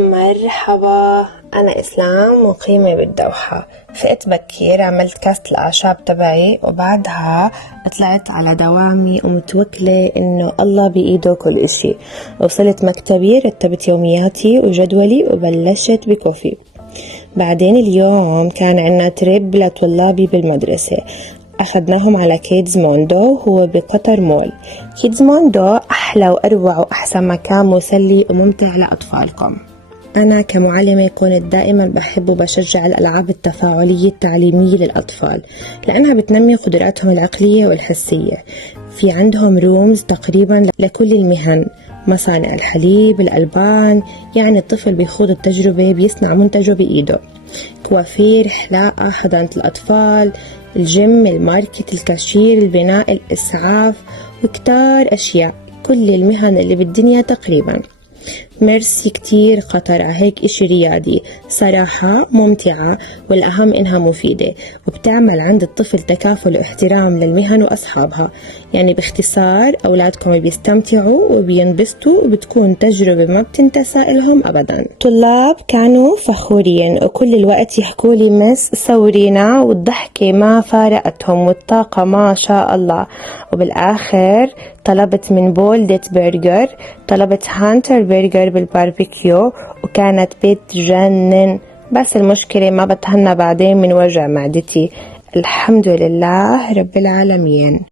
مرحبا، أنا إسلام مقيمة بالدوحة. فقت بكير، عملت كاسة الأعشاب تبعي وبعدها طلعت على دوامي ومتوكلة إنه الله بإيده كل إشي. وصلت مكتبي، رتبت يومياتي وجدولي وبلشت بكوفي. بعدين اليوم كان عنا تريب لطلابي بالمدرسة، أخذناهم على كيدز موندو، هو بقطر مول. كيدز موندو أحلى وأروع وأحسن مكان مسلي وممتع لأطفالكم. أنا كمعلمة كنت دائما بحب وبشجع الألعاب التفاعلية التعليمية للأطفال لأنها بتنمي قدراتهم العقلية والحسية. في عندهم رومز تقريبا لكل المهن، مصانع الحليب، الألبان، يعني الطفل بيخوض التجربة، بيصنع منتجه بإيده. كوافير، حلاقة، حضانة الأطفال، الجيم، الماركت، الكاشير، البناء، الإسعاف، وكتار أشياء، كل المهن اللي بالدنيا تقريبا. ميرسي كتير قطر على هيك إشي ريادي، صراحة ممتعة، والأهم إنها مفيدة وبتعمل عند الطفل تكافل واحترام للمهن وأصحابها. يعني باختصار أولادكم بيستمتعوا وبينبسطوا وبتكون تجربة ما بتنتسى لهم أبدا. طلاب كانوا فخورين وكل الوقت يحكولي مس صورينا، والضحكة ما فارقتهم والطاقة ما شاء الله. وبالآخر طلبت من بولدت برجر، طلبت هانتر برجر بالباربيكيو وكانت بتجنن، بس المشكلة ما بتهنى بعدين من وجع معدتي. الحمد لله رب العالمين.